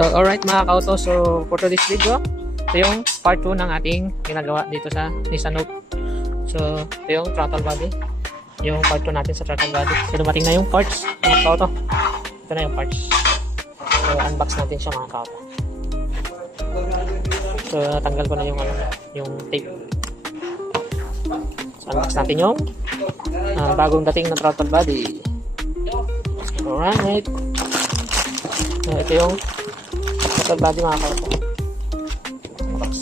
So, alright mga kauto. So, for today's video, ito yung part 2 ng ating ginagawa dito sa Nissan Note. So, ito yung throttle body. Yung part 2 natin sa throttle body. So, dumating na yung parts mga kauto. Ito na yung parts. So, unbox natin siya mga kauto. So, natanggal ko na yung, yung tape. So, unbox natin yung bagong dating na throttle body. Alright. So, ito yung throttle body mga kauto. Unbox.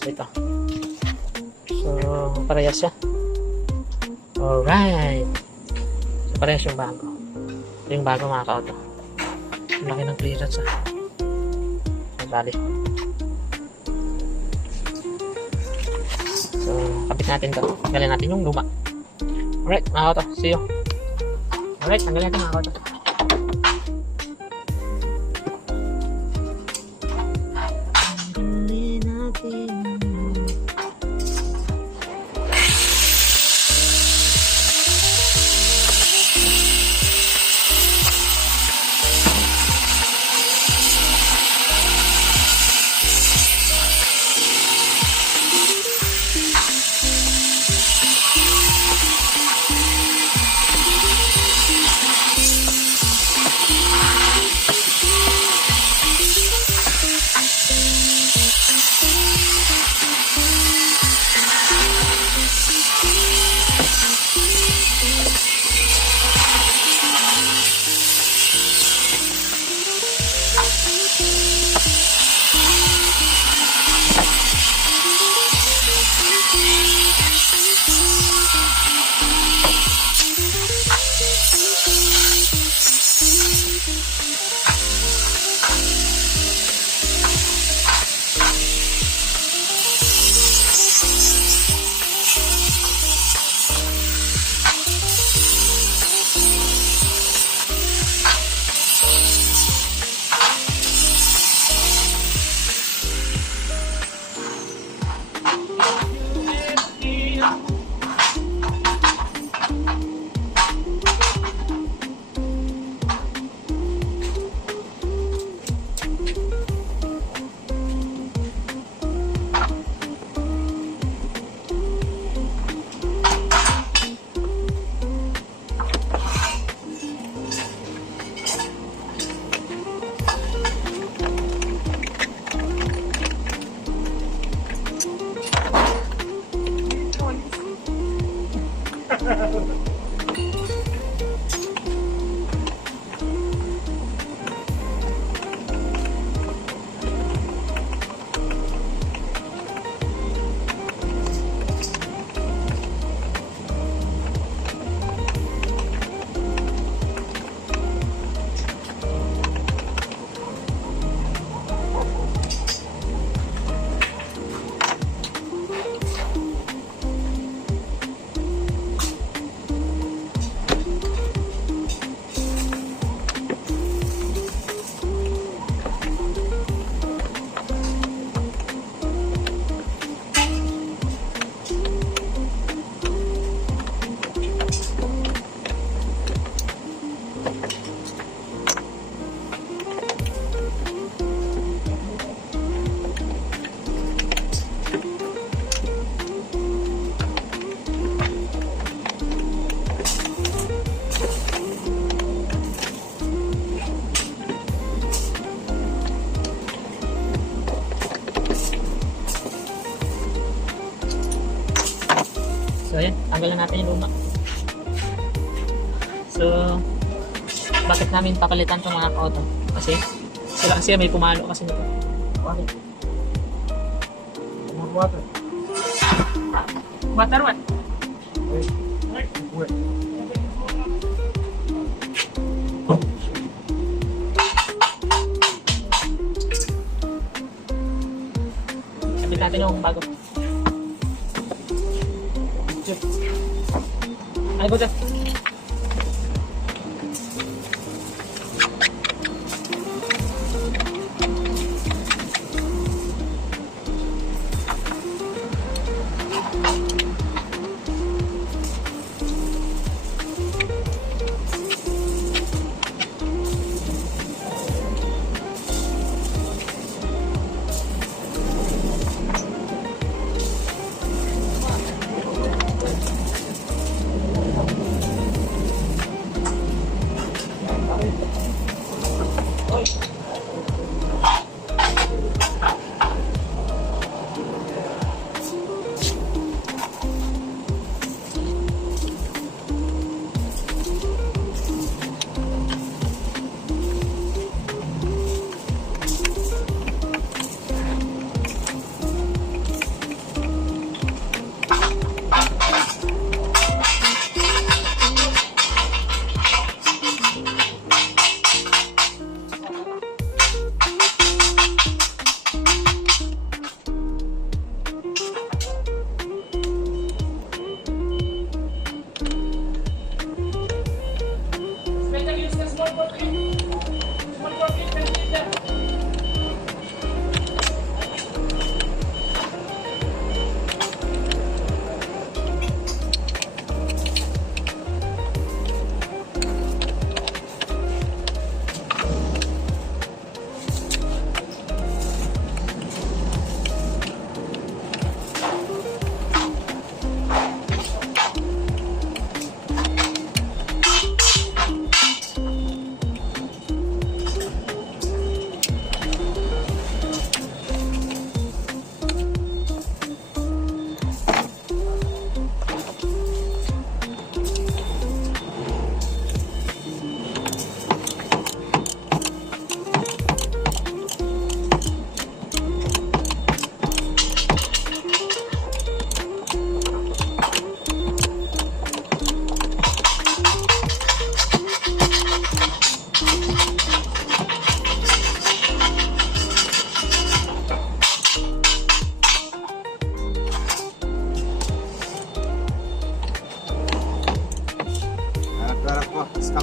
So, ito. So, parehas siya. Alright. So, parehas yung bago. Ito yung bago mga kauto. Ang laki ng clearance bali. So, kapit natin ito. Tanggalin natin yung luma. Alright, mga kauto. See you. Alright, tanggalin natin mga kauto. So, ayan. Tanggalan natin yung luma. So, bakit namin papalitan itong mga auto? Kasi, sila kasi may pumalo kasi nito. Bakit? Water. Water what? Wet. Sabit natin yung bago. Ano ba dyan?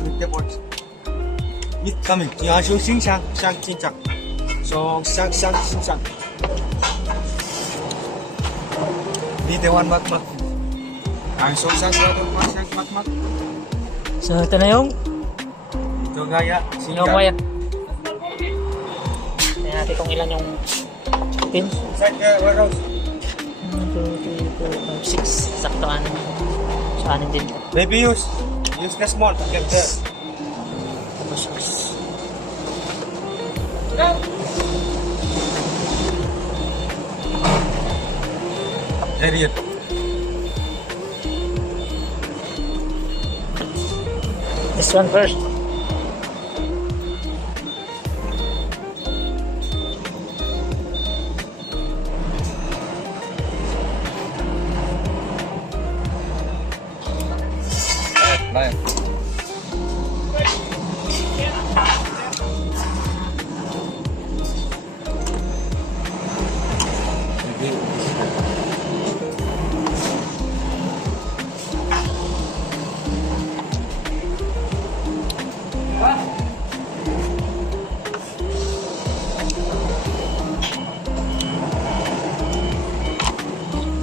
with the boards. Meat coming. Yeah, so sing sang sang sing sang. So sang sang sing sang. Meat the one mak mak. Ang so sang mak mak. So, ito na yung Ito gaya sing yung wire. Tingnan natin kung ilan yung pins. Inside the warehouse. 1, 2, 3, 4, 5, 6. Sakto anin. So, anin din. Maybe use the small. Get the. Tapos, 6. Harriet. This one first. Lion.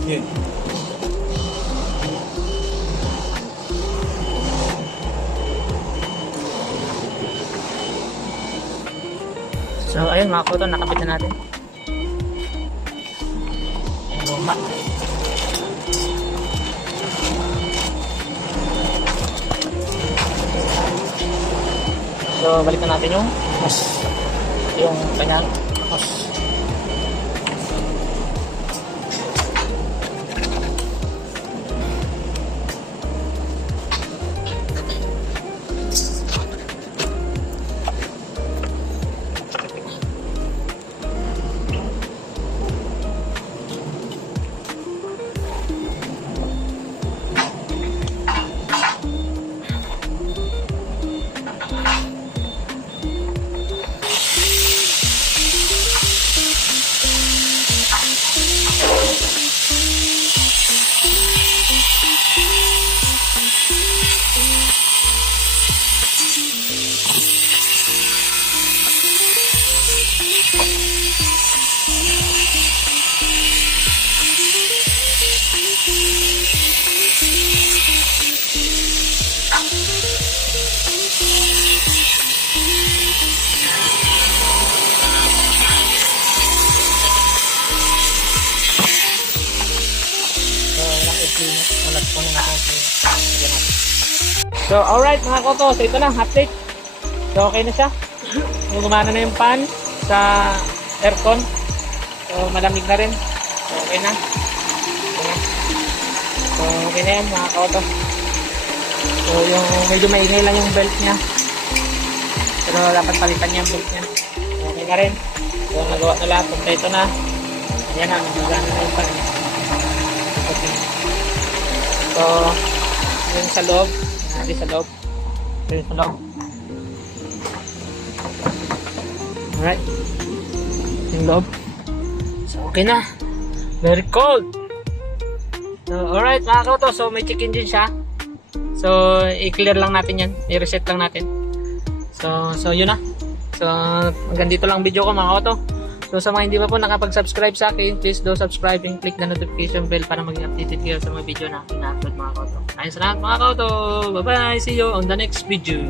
Yeah. So, ayun mga kauto, nakabit na natin. Yung luma. So, balikan natin yung hose. Yung kanyang hose. So, alright mga koto. So, ito na, update. So, okay na siya. So, gumana na yung fan sa aircon. So, malamig na rin. So, okay na. Okay na. So, okay na yan mga koto. So, yung medyo maingay lang yung belt niya. Pero dapat palitan niya yung belt niya. So, okay na rin. So, nagawa na lahat. Kompleto na. Ayan na, magagana na yung fan niya. Okay. So, yung sa loob. Natin sa loob. Yung sa loob. Alright. Yung loob. So, okay na. Very cold. So, alright mga kauto. So, may check engine siya. So, i-clear lang natin yan. I-reset lang natin. So, yun na. So, hanggang dito lang video ko mga kauto. So, sa mga hindi pa po nakapag-subscribe sa akin, please do subscribe and click the notification bell para maging updated kayo sa mga video na aking na-upload mga kauto. Ayun, salamat mga kauto. Bye-bye. See you on the next video.